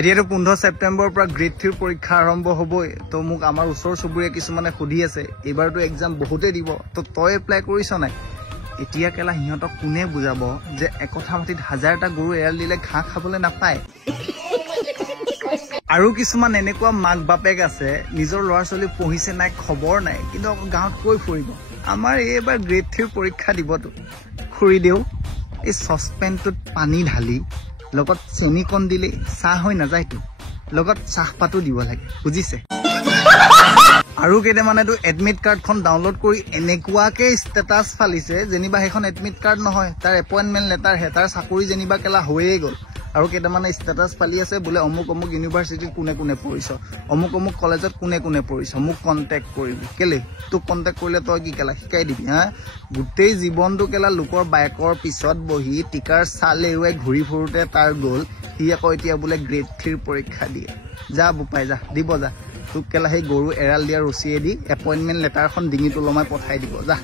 এতিয়াতো 15 ছেপ্টেম্বৰৰ পৰা গ্ৰেড 3 পৰীক্ষা আৰম্ভ হ'বই তো মোক আমাৰ ওচৰ চুবুৰীয়া কিছুমানে সুধি আছে এবাৰতো এক্সাম বহুতে দিব তো তই এপ্লাই কৰিছ নাই এতিয়া কেলা সিহঁতক কোনে বুজাব যে একঠা মাটিত 1000টা গৰু এৰাল দিলে ঘাঁহ খাবলৈ নাপায় আৰু কিছুমান এনেকুৱা মাক বাপেক আছে নিজৰ ল'ৰা ছোৱালী পঢ়িছে নাই খবৰ নাই কিন্তু গাঁৱত কৈ ফুৰিব আমাৰ এইবাৰ গ্ৰেড 3 পৰীক্ষা দিবতো খুৰি দেউ এই সসপেনটোত পানী ঢালি লগত চেনি কণ দিলে চাহ হৈ নাযায়তো লগত চাহপাতো দিব লাগে বুজিছে আৰু কেইটামানেতো এডমিট কাৰ্ডখন ডাউনলোড কৰি এনেকুৱাকে ষ্টেটাছ ফালিছে যেনিবা সেইখন এডমিট কাৰ্ড নহয় তাৰ এপইণ্টমেণ্ট লেটাৰ হে তাৰ চাকৰি যেনিবা কেলা হৈয়ে গ'ল আৰু কেইটামানে ষ্টেটাছ ফালি আছে বোলে অমুক অমুক ইউনিভাৰ্চিটিত কোনে কোনে পঢ়িছ অমুক অমুক কলেজত কোনে কোনে পঢ়িছ মোক কণ্টেক্ট কৰিবি কেলে তোক কণ্টেক্ট কৰিলে তই কি কেলা শিকাই দিবি হা গোটেই জীৱনটো কেলা লোকৰ বাইকৰ পিছত বহি টিকাৰ চাল এৰুৱাই ঘূৰি ফুৰোতে তাৰ গ'ল সি আকৌ এতিয়া বোলে গ্ৰেড 3 পৰীক্ষা দিয়ে যা বোপাই যা দিব যা তোক কেলা সেই গৰু এৰাল দিয়া ৰছীয়েদি এপইণ্টমেণ্ট লেটাৰখন ডিঙিত ওলমাই পঠাই দিব যা